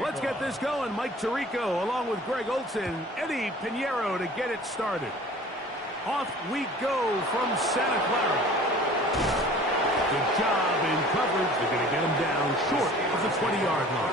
Let's get this going. Mike Tirico along with Greg Olson, Eddie Pinheiro to get it started. Off we go from Santa Clara. Good job in coverage. They're going to get him down short of the 20-yard line.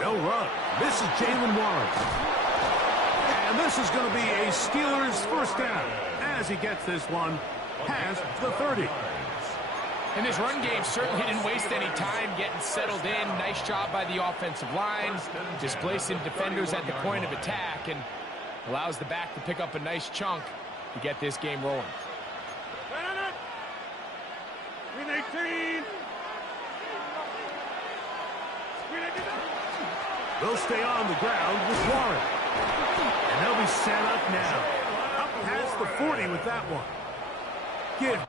They'll run. This is Jalen Warren. And this is going to be a Steelers first down as he gets this one past the 30. And his run game certainly didn't waste any time getting settled in. Nice job by the offensive line, displacing defenders at the point of attack, and allows the back to pick up a nice chunk to get this game rolling. 18. They'll stay on the ground with Warren. And they'll be set up now. Up past the 40 with that one. Give.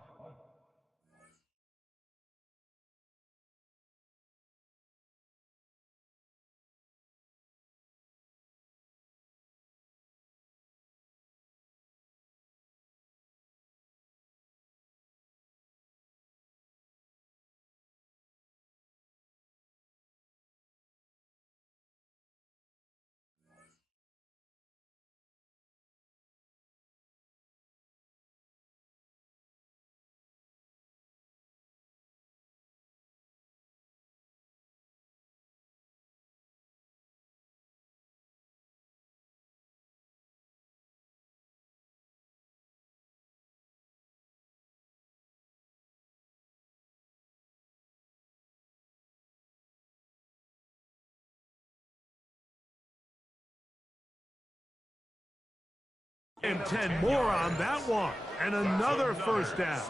And 10 more on that one. And another first down.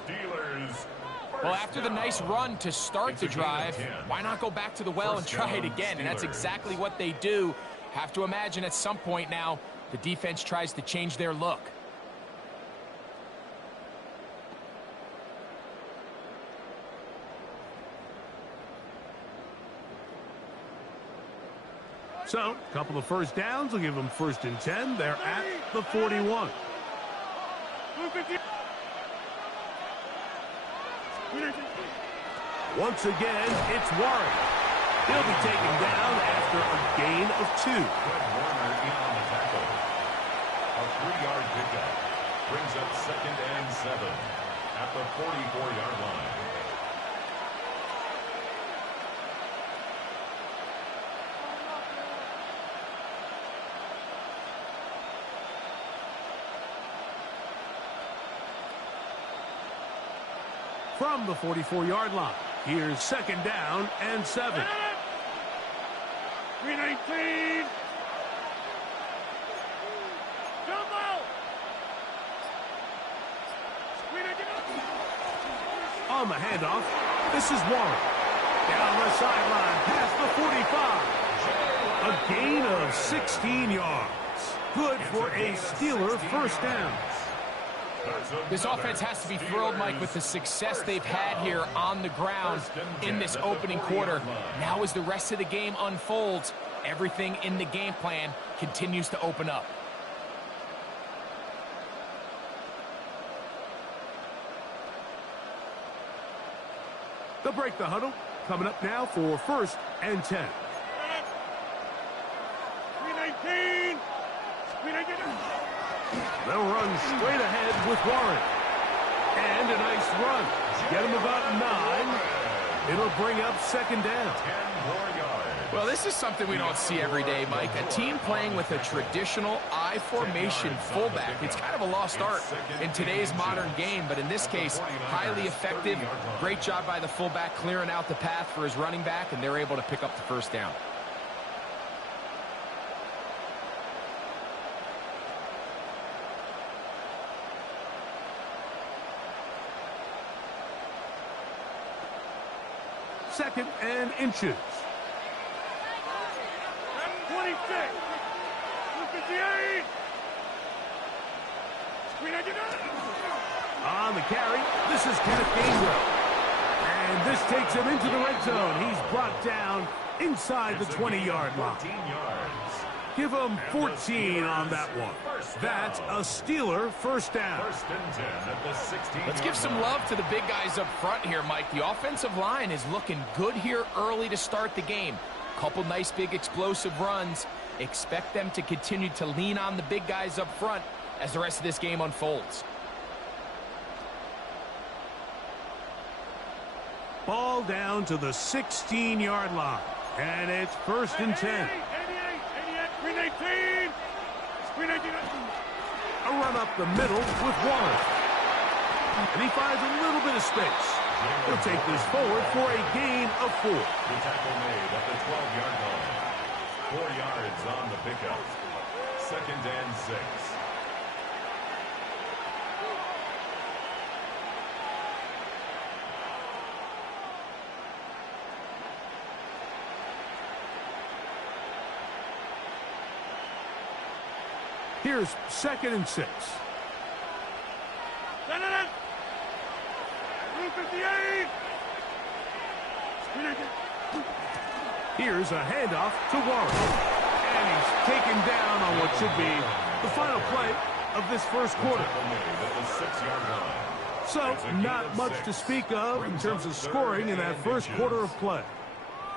Well, after the nice run to start the drive, why not go back to the well and try it again? And that's exactly what they do. Have to imagine at some point now, the defense tries to change their look. So, a couple of first downs will give them first and 10. They're at the 41. Once again, it's Warren. He'll be taken down after a gain of 2. Warner in on the tackle. A 3-yard pickup brings up 2nd and 7 at the 44-yard line. From the 44-yard line, here's 2nd down and 7. 319. On the handoff, this is Warren. Down the sideline, past the 45. A gain of 16 yards. Good for a Steeler first down. This offense has to be thrilled, Mike, with the success they've had here on the ground in this opening quarter. Now as the rest of the game unfolds, everything in the game plan continues to open up. They'll break the huddle. Coming up now for 1st and 10. 319. They'll run straight ahead with Warren. And a nice run. Get him about 9. It'll bring up 2nd down. 10 more yards. Well, this is something we don't see every day, Mike. A team playing with a traditional I formation fullback. It's kind of a lost art in today's modern game, but in this case, highly effective. Great job by the fullback clearing out the path for his running back, and they're able to pick up the first down. Second and inches. 26. On the carry, this is Kenneth Gainwell. And this takes him into the red zone. He's brought down inside the 20-yard line. Give him 14 on that one. That's a Steeler first down. Let's give some love to the big guys up front here, Mike. The offensive line is looking good here early to start the game. Couple nice big explosive runs. Expect them to continue to lean on the big guys up front as the rest of this game unfolds. Ball down to the 16-yard line. And it's first and 10. A run up the middle with Warren. And he finds a little bit of space. He'll take this forward for a gain of 4. The tackle made at the 12-yard line. 4 yards on the pickup. Second and 6. Here's second and 6. Here's a handoff to Warren. And he's taken down on what should be the final play of this first quarter. So, not much to speak of in terms of scoring in that first quarter of play.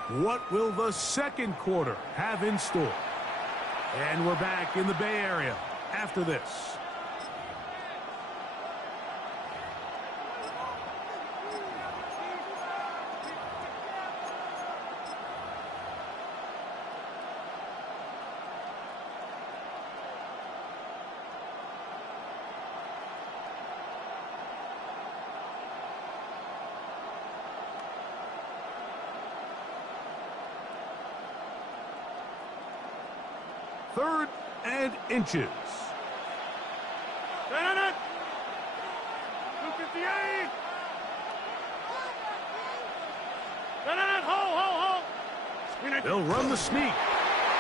What will the second quarter have in store? And we're back in the Bay Area after this. Third and inches. They'll run the sneak.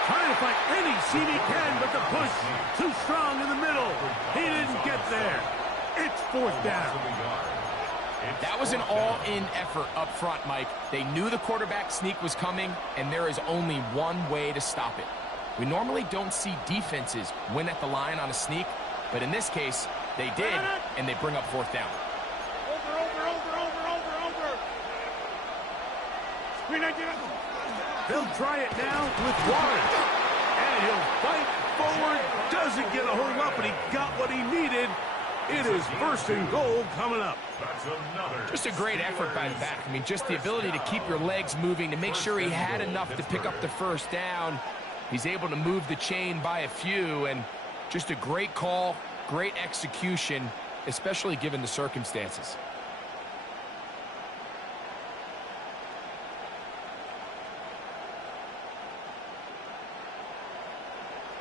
Trying to find any seam he can, but the push too strong in the middle. He didn't get there. It's fourth down. That was an all-in effort up front, Mike. They knew the quarterback sneak was coming, and there is only one way to stop it. We normally don't see defenses win at the line on a sneak, but in this case, they did, and they bring up fourth down. They'll try it now with Warren. And he'll fight forward. Doesn't get a hold up, but he got what he needed. It is first and goal coming up. Just a great effort by the back. I mean, just the ability to keep your legs moving to make sure he had enough to pick up the first down. He's able to move the chain by a few, and just a great call, great execution, especially given the circumstances.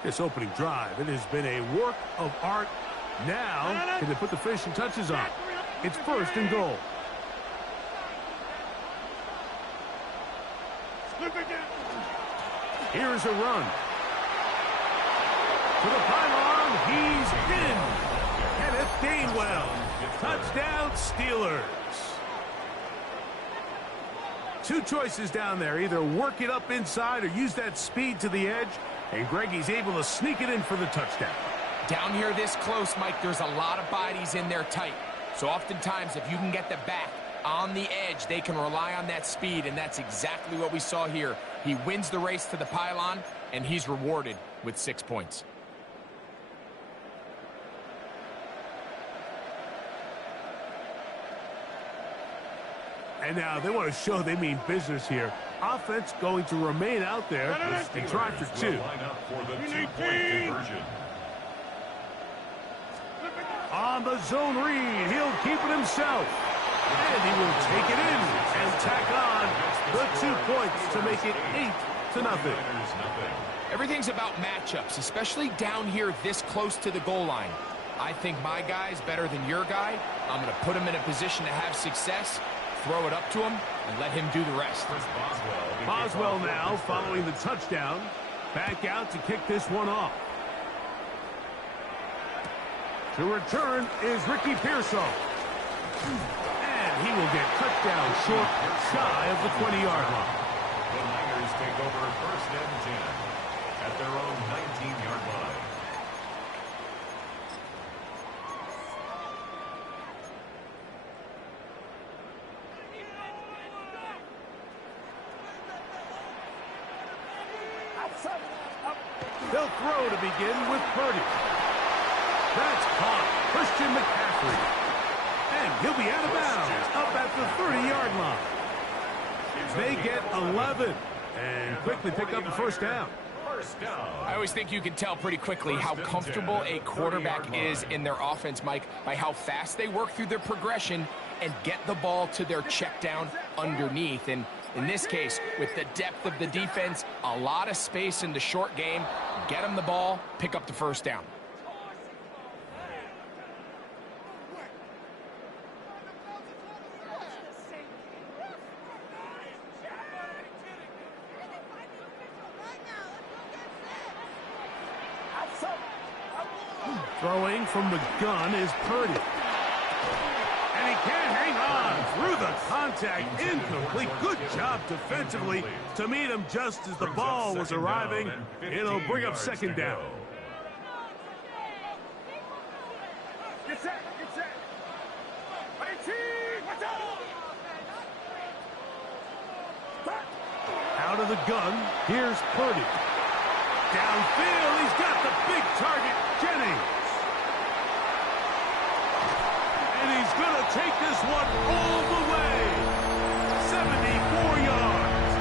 This opening drive, it has been a work of art. Now, can they put the finishing touches on? It's first and goal. Here's a run. To the pylon, he's in. Kenneth Gainwell. Touchdown, Steelers. Two choices down there. Either work it up inside or use that speed to the edge. And Greggy's able to sneak it in for the touchdown. Down here this close, Mike, there's a lot of bodies in there tight. So oftentimes, if you can get the back on the edge, they can rely on that speed, and that's exactly what we saw here. He wins the race to the pylon, and he's rewarded with 6 points. And now they want to show they mean business here. Offense going to remain out there and try for 2. On the zone read, he'll keep it himself. And he will take it in and tack on the 2 points to make it 8-0. Everything's about matchups, especially down here this close to the goal line. I think my guy's better than your guy. I'm going to put him in a position to have success, throw it up to him, and let him do the rest. Boswell now following the touchdown. Back out to kick this one off. To return is Ricky Pearsall. And he will get cut down short, shy of the 20-yard line. The Niners take over first and 10 at their own 19-yard line. They'll throw to begin with Purdy. That's caught. Christian McCaffrey. And he'll be out of bounds up at the 30-yard line. They get 11 and quickly pick up the first down. I always think you can tell pretty quickly how comfortable a quarterback is in their offense, Mike, by how fast they work through their progression and get the ball to their check down underneath. And in this case, with the depth of the defense, a lot of space in the short game, get them the ball, pick up the first down. Throwing from the gun is Purdy. And he can't hang on through the contact. Incomplete. Good job defensively to meet him just as the ball was arriving. It'll bring up second down. Get set, get set. 18, watch out. Out of the gun, here's Purdy. Downfield, he's got the big target, Jennings. And he's going to take this one all the way. 74 yards.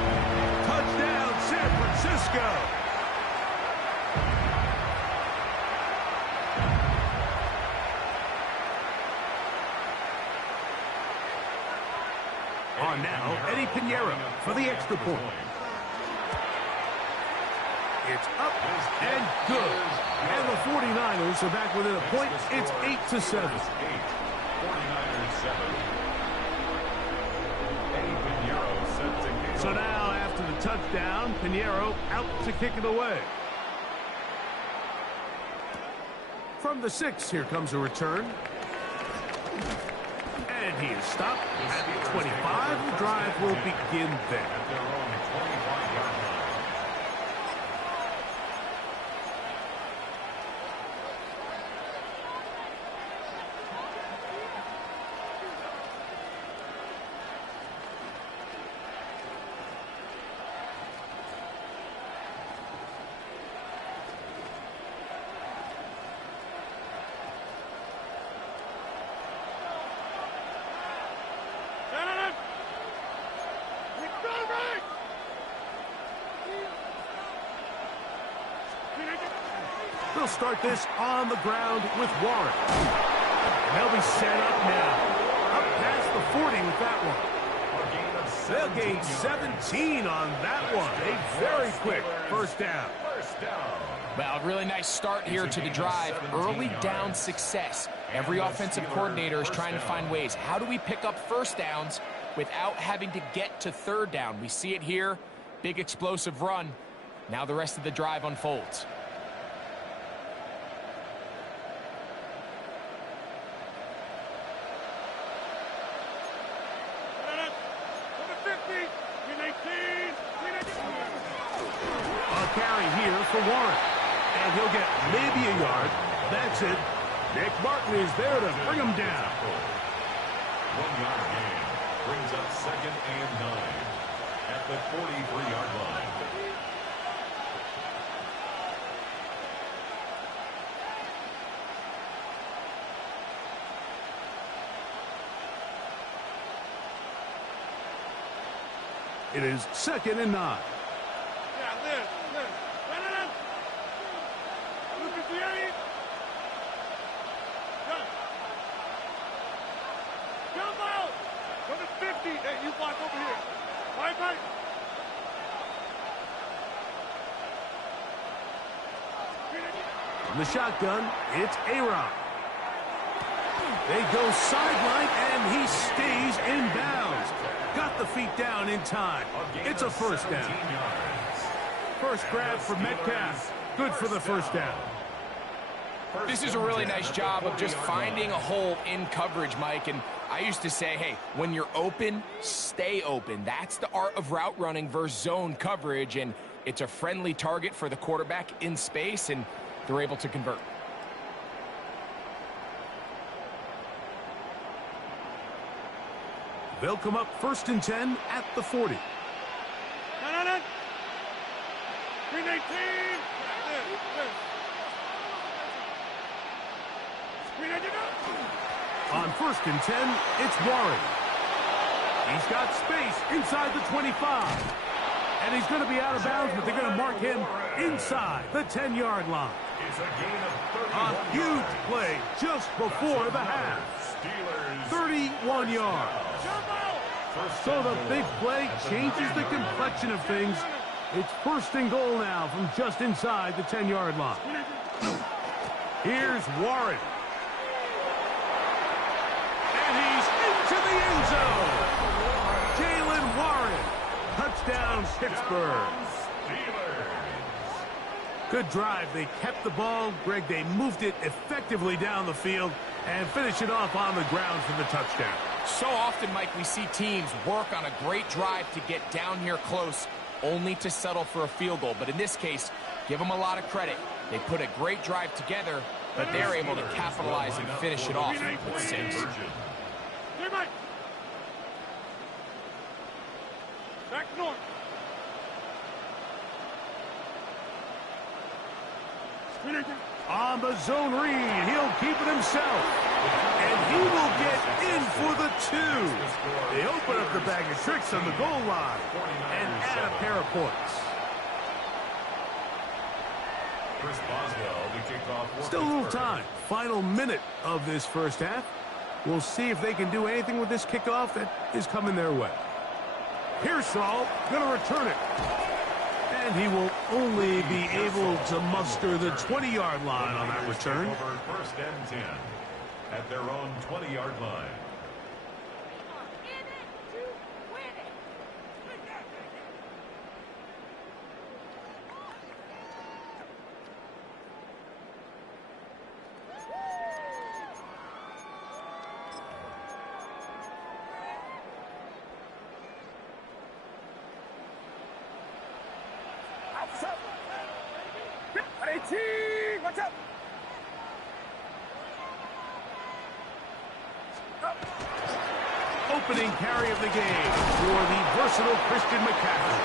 Touchdown, San Francisco. On now, Eddie Pinheiro for the extra point. It's up and good. And the 49ers are back within a point. It's 8-7. 49ers 7. Eddie Pinheiro set to kick. So now, after the touchdown, Pinheiro out to kick it away. From the 6, here comes a return. And he is stopped at the 25. The drive will begin there. At their own 25-yard line. They'll start this on the ground with Warren. And they'll be set up now. Up past the 40 with that one. They'll gain 17 on that one. A very quick first down. Well, a really nice start here to the drive. Early down success. Every offensive coordinator is trying to find ways. How do we pick up first downs without having to get to third down? We see it here. Big explosive run. Now the rest of the drive unfolds. Carry here for Warren. And he'll get maybe a yard. That's it. Nick Martin is there to bring him down. 1-yard gain brings up second and 9 at the 43-yard line. It is second and 9. Hey, you block over here. Right. From the shotgun, it's A-Rod. They go sideline, and he stays in bounds. Got the feet down in time. It's a first down. First grab for Metcalf. Good for the first down. This is a really nice job of just finding a hole in coverage, Mike. And I used to say, hey, when you're open, stay open. That's the art of route running versus zone coverage. And it's a friendly target for the quarterback in space, and they're able to convert. They'll come up 1st and 10 at the 40. No. Green 18. Green 18. On 1st and 10, it's Warren. He's got space inside the 25. And he's going to be out of bounds, but they're going to mark him inside the 10-yard line. A huge play just before the half. 31 yards. So the big play changes the complexion of things. It's 1st and goal now from just inside the 10-yard line. Here's Warren. And he's into the end zone. Jalen Warren. Touchdown, Pittsburgh. Good drive. They kept the ball. Greg, they moved it effectively down the field and finished it off on the ground for the touchdown. So often, Mike, we see teams work on a great drive to get down here close, only to settle for a field goal. But in this case, give them a lot of credit. They put a great drive together, but they're able to capitalize and finish it off with 6. Back north. On the zone read, he'll keep it himself. And he will get in for the 2. They open up the bag of tricks on the goal line and add a pair of points. Still a little time. Final minute of this first half. We'll see if they can do anything with this kickoff that is coming their way. Pearsall going to return it. And he will only be able to muster the 20-yard line on that return. Over 1st and 10 at their own 20-yard line. Watch out! Opening carry of the game for the versatile Christian McCaffrey.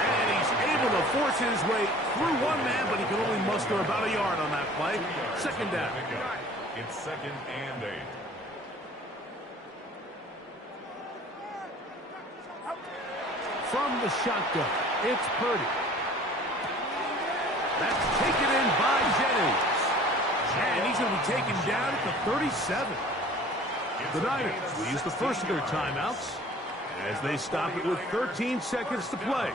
And he's able to force his way through one man, but he can only muster about a yard on that play. 2nd down. It's 2nd and 8. From the shotgun, it's Purdy. That's taken in by Jennings. And he's going to be taken down at the 37. The Niners will use the first of their timeouts as they stop it with 13 seconds to play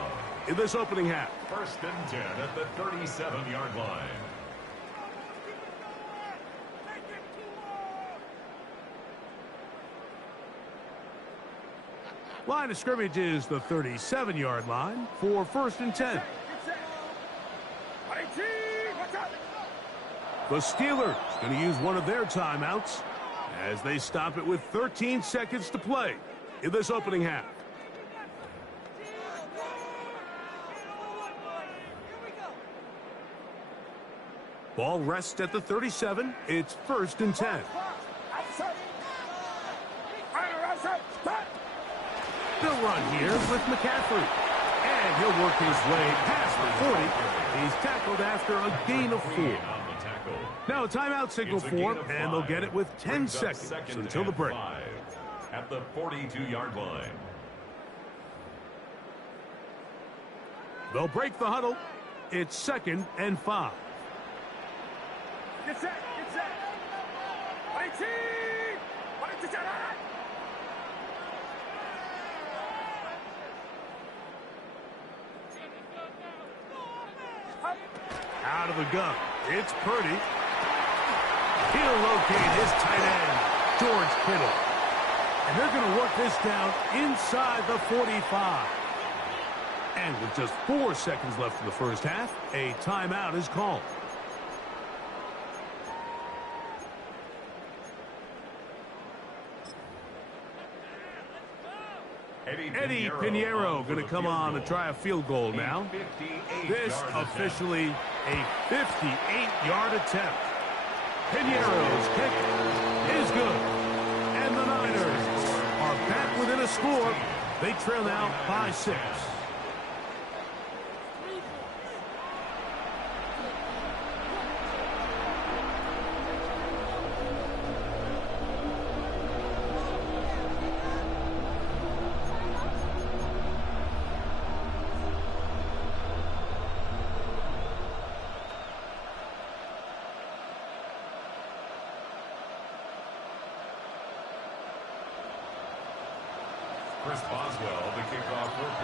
in this opening half. 1st and 10 at the 37-yard line. Line of scrimmage is the 37-yard line for 1st and 10. The Steelers going to use one of their timeouts as they stop it with 13 seconds to play in this opening half. Ball rests at the 37. It's 1st and 10. They'll run here with McCaffrey. And he'll work his way past the 40. He's tackled after a gain of 4. Now a timeout signal for him, and they'll get it with 10 seconds until the break. At the 42-yard line. They'll break the huddle. It's 2nd and 5. Get set, get set. Out of the gun, it's Purdy. He'll locate his tight end, George Kittle. And they're going to work this down inside the 45. And with just 4 seconds left in the first half, a timeout is called. Eddie Pinheiro going to come on and try a field goal now. This officially a 58-yard attempt. Pinheiro's kick is good. And the Niners are back within a score. They trail now by 6.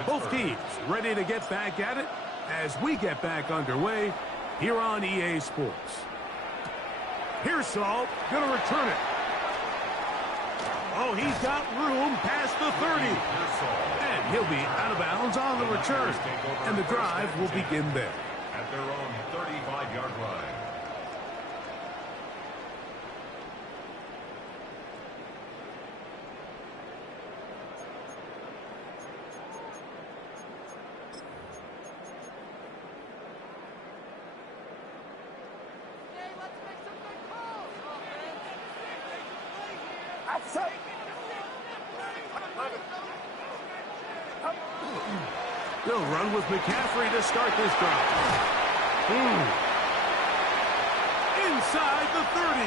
Both teams ready to get back at it as we get back underway here on EA Sports. Here's Saul, gonna return it. Oh, he's got room past the 30. And he'll be out of bounds on the return. And the drive will begin there. At their own 35-yard line. They'll run with McCaffrey to start this drive. Inside the 30.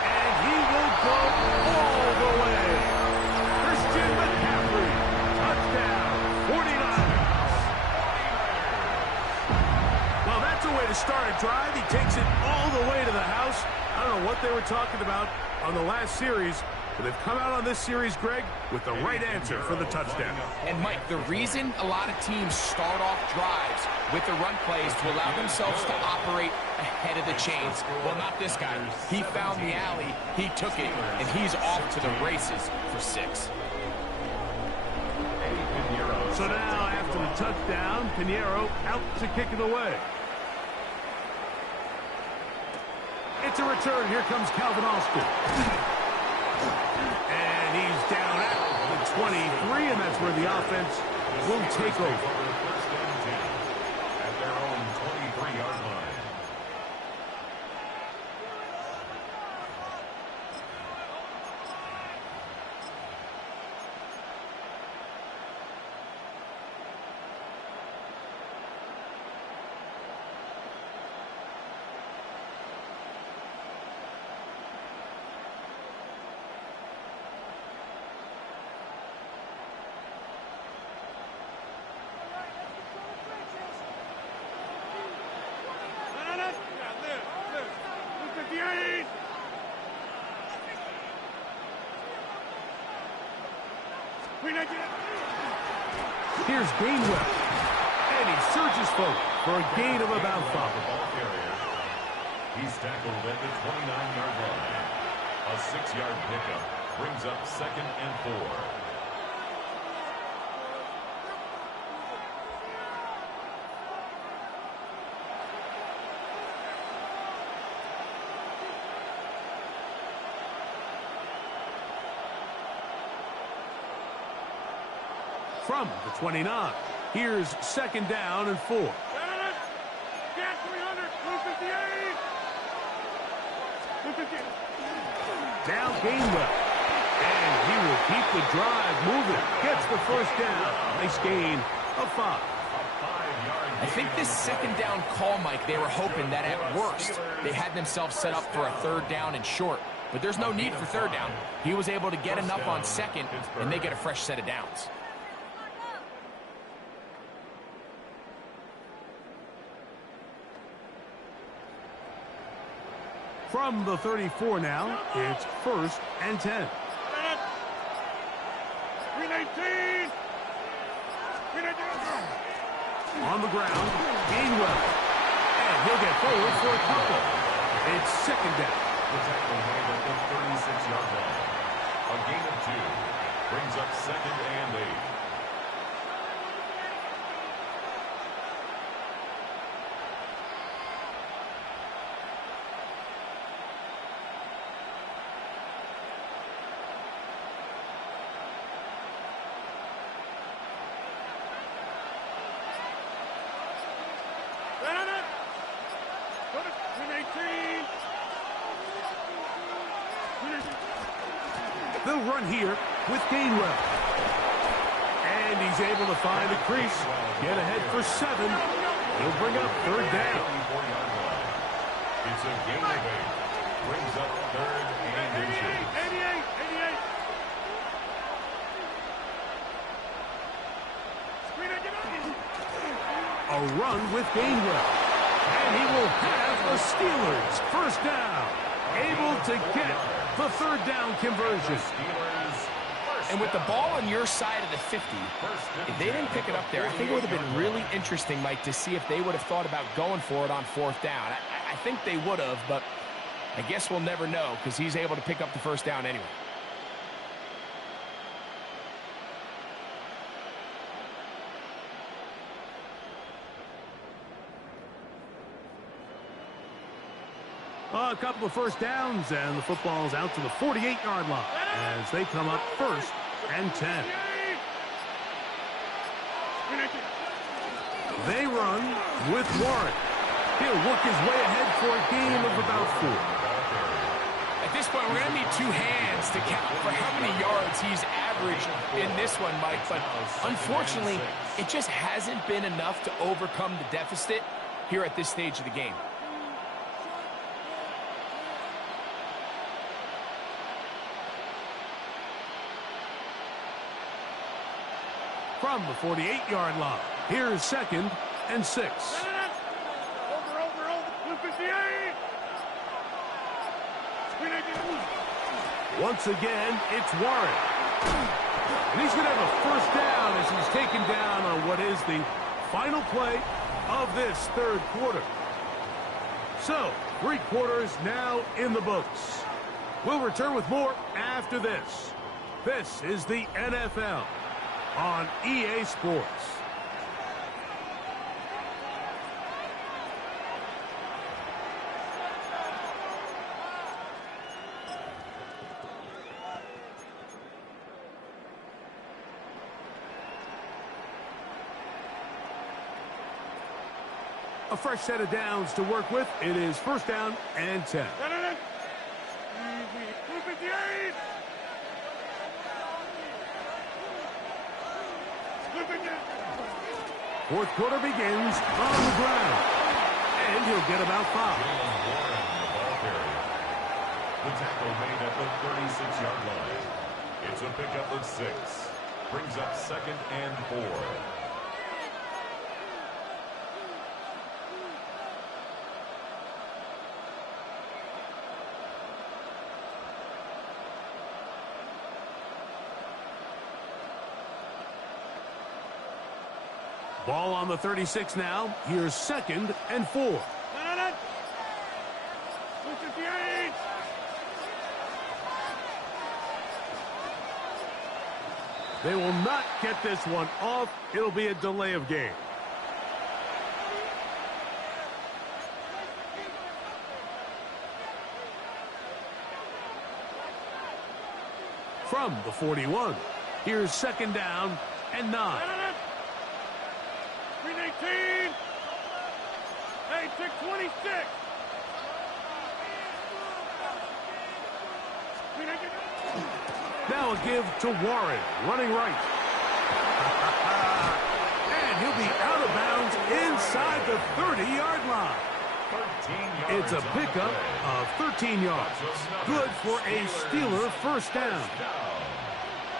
And he will go all the way. Christian McCaffrey. Touchdown. 49ers. Well, that's a way to start a drive. He takes it all the way to the house. I don't know what they were talking about on the last series, but they've come out on this series, Greg, with the right answer for the touchdown. And, Mike, the reason a lot of teams start off drives with the run plays to allow themselves to operate ahead of the chains. Well, not this guy. He found the alley, he took it, and he's off to the races for 6. So now, after the touchdown, Pinheiro out to kick it away. It's a return. Here comes Calvin Austin. And he's down at the 23, and that's where the offense will take over. At their own 23-yard line. Here's Gainwell. And he surges forward for a gain of about 5. He's tackled at the 29-yard line. A 6-yard pickup brings up 2nd and 4. From the 29, here's 2nd down and 4. Get 300, 158. Now Gainwell. And he will keep the drive moving. Gets the first down. Nice gain of 5. I think this 2nd down call, Mike, they were hoping that at worst they had themselves set up for a 3rd down and short. But there's no need for 3rd down. He was able to get enough on 2nd, and they get a fresh set of downs. From the 34 now, it's 1st and 10. 319. On the ground, Gainwell. And he'll get forward for a couple. It's 2nd down. The tackle made at the 36-yard line. A gain of 2 brings up 2nd and 8. He'll run here with Gainwell. And he's able to find a crease. Get ahead for 7. He'll bring up 3rd down. It's a gain of 8. Brings up 3rd and inches. 88. A run with Gainwell. And he will have the Steelers' 1st down. Able to get the 3rd down conversion. And with the ball on your side of the 50, if they didn't pick it up there, I think it would have been really interesting, Mike, to see if they would have thought about going for it on 4th down. I think they would have, but I guess we'll never know because he's able to pick up the 1st down anyway. A couple of 1st downs, and the football's out to the 48-yard line as they come up 1st and 10. They run with Warren. He'll work his way ahead for a gain of about 4. At this point, we're going to need 2 hands to count for how many yards he's averaged in this one, Mike. But unfortunately, it just hasn't been enough to overcome the deficit here at this stage of the game. From the 48-yard line, here's 2nd and 6. Over. 258. Once again, it's Warren. And he's going to have a 1st down as he's taken down on what is the final play of this 3rd quarter. So, 3 quarters now in the books. We'll return with more after this. This is the NFL on EA Sports. A fresh set of downs to work with. It is 1st down and 10. 258. 4th quarter begins on the ground. And he'll get about 5. The tackle made at the 36-yard line. It's a pickup of 6. Brings up 2nd and 4. Ball on the 36 now. Here's 2nd and 4. 258. They will not get this one off. It'll be a delay of game. From the 41, here's 2nd down and 9. 318. 626. Now a give to Warren, running right. And he'll be out of bounds inside the 30-yard line. It's a pickup of 13 yards. Good for a Steeler 1st down.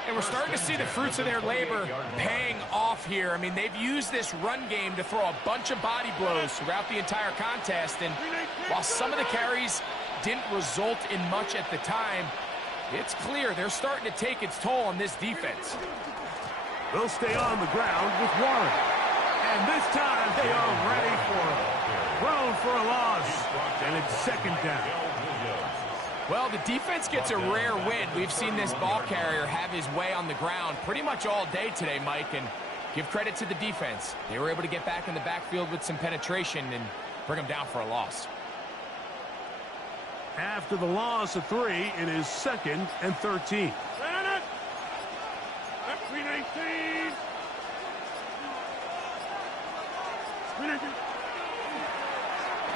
And we're starting to see the fruits of their labor paying off here. I mean, they've used this run game to throw a bunch of body blows throughout the entire contest. And while some of the carries didn't result in much at the time, it's clear they're starting to take its toll on this defense. They'll stay on the ground with Warren. And this time they are ready for it. Thrown for a loss. And it's 2nd down. Well, the defense gets a rare win. We've seen this ball carrier have his way on the ground pretty much all day today, Mike, and give credit to the defense. They were able to get back in the backfield with some penetration and bring them down for a loss. After the loss of 3, it is 2nd and 13. 319.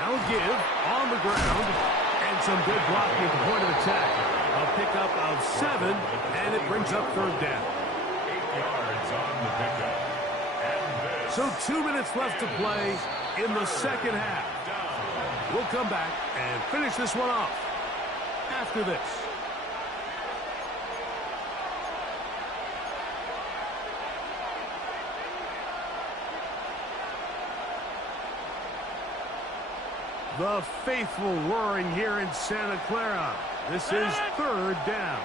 Now a give on the ground. And some good blocking at the point of attack. A pickup of 7, and it brings up third down. 8 yards on the pickup. And this So 2 minutes left to play in the second half. We'll come back and finish this one off after this. The faithful roaring here in Santa Clara. This is third down.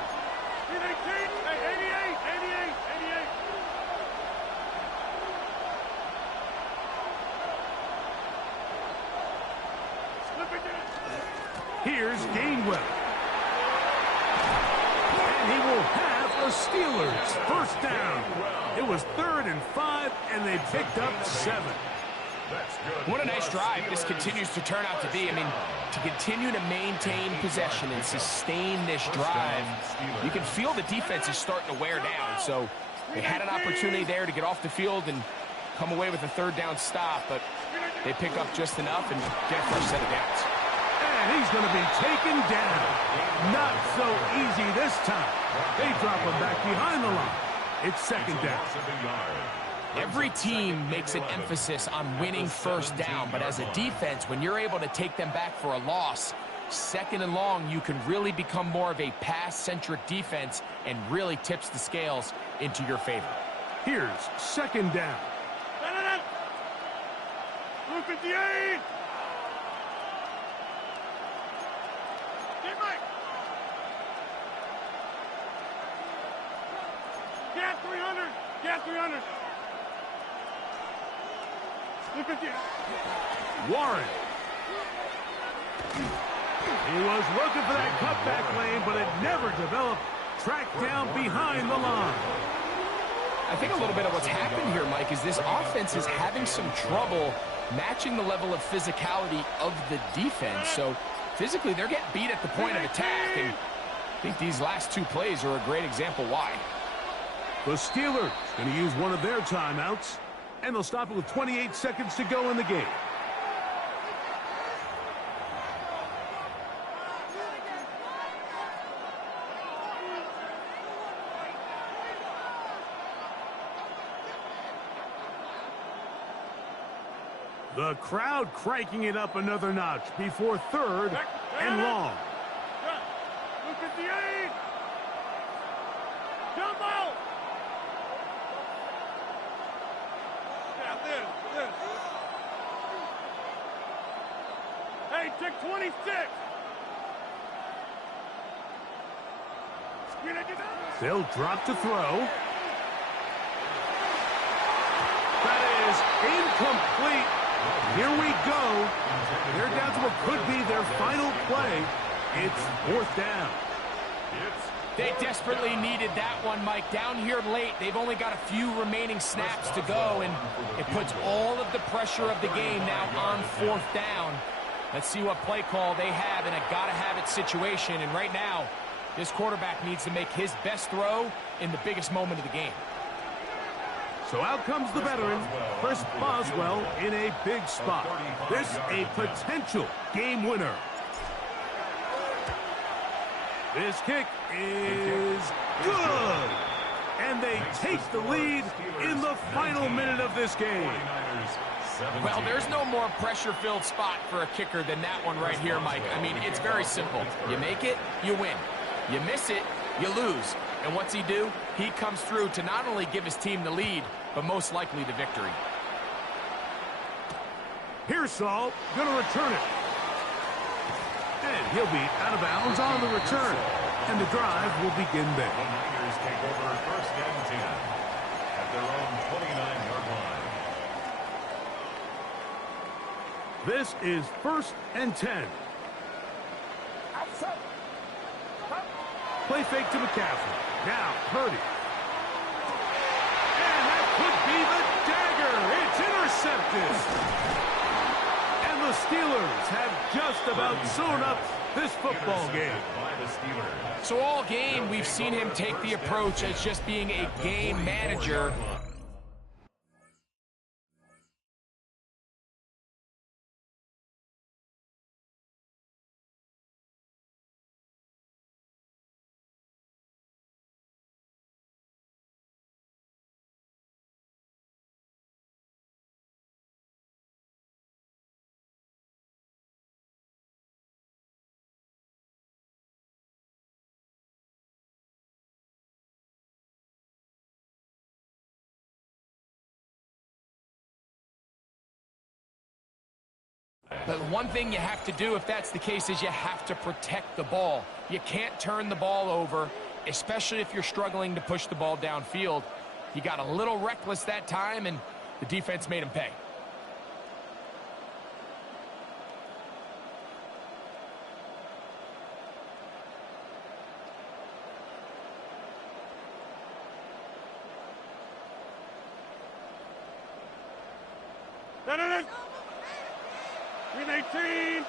88, 88. Slip it in. Here's Gainwell. And he will have a Steelers first down. It was 3rd and 5, and they picked up 7. What a nice drive this continues to turn out to be. I mean, to continue to maintain possession and sustain this drive, you can feel the defense is starting to wear down. So they had an opportunity there to get off the field and come away with a third down stop, but they pick up just enough and get a fresh set of downs. And he's going to be taken down. Not so easy this time. They drop him back behind the line. It's second down. Every team makes an emphasis on winning first down, but as a defense, when you're able to take them back for a loss, second and long, you can really become more of a pass-centric defense and really tips the scales into your favor. Here's second down. Blue 58. Get Mike. Get 300. Get 300. Warren. He was looking for that cutback lane, but it never developed. Tracked down behind the line. I think a little bit of what's happened here, Mike, is this offense is having some trouble matching the level of physicality of the defense. So physically, they're getting beat at the point of attack, and I think these last 2 plays are a great example why. The Steelers going to use one of their timeouts, and they'll stop it with 28 seconds to go in the game. The crowd cranking it up another notch before third and long. Blue 58. Jump out. Hey, check 26. They'll drop to throw. That is incomplete. Here we go. They're down to what could be their final play. It's 4th down. They desperately needed that one, Mike. Down here late, they've only got a few remaining snaps to go, and it puts all of the pressure of the game now on 4th down. Let's see what play call they have in a gotta-have-it situation, and right now, this quarterback needs to make his best throw in the biggest moment of the game. So out comes the veteran, Chris Boswell, in a big spot. This a potential game winner. This kick is good. And they take the lead in the final minute of this game. Well, there's no more pressure-filled spot for a kicker than that one right here, Mike. I mean, it's very simple. You make it, you win. You miss it, you lose. And what's he do? He comes through to not only give his team the lead, but most likely the victory. Pearsall going to return it. And he'll be out of bounds on the return. And the drive will begin there. The Niners take over 1st and 10 at their own 29-yard line. This is 1st and 10. Play fake to McCaffrey. Now, Purdy. And that could be the dagger. It's intercepted. And the Steelers have just about sewn up this football game. So all game, we've seen him take the approach as just being a game manager. But one thing you have to do if that's the case is you have to protect the ball. You can't turn the ball over, especially if you're struggling to push the ball downfield. He got a little reckless that time, and the defense made him pay. With 18.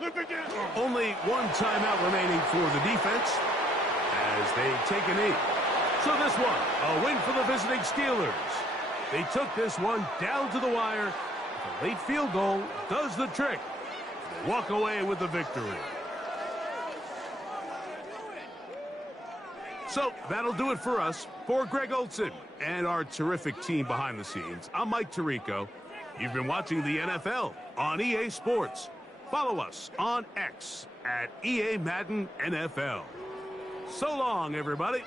Look again. Only one timeout remaining for the defense as they take a knee. So this one, a win for the visiting Steelers. They took this one down to the wire. The late field goal does the trick. They walk away with the victory. So that'll do it for us. For Greg Olson and our terrific team behind the scenes, I'm Mike Tirico. You've been watching the NFL on EA Sports. Follow us on X at EA Madden NFL. So long, everybody.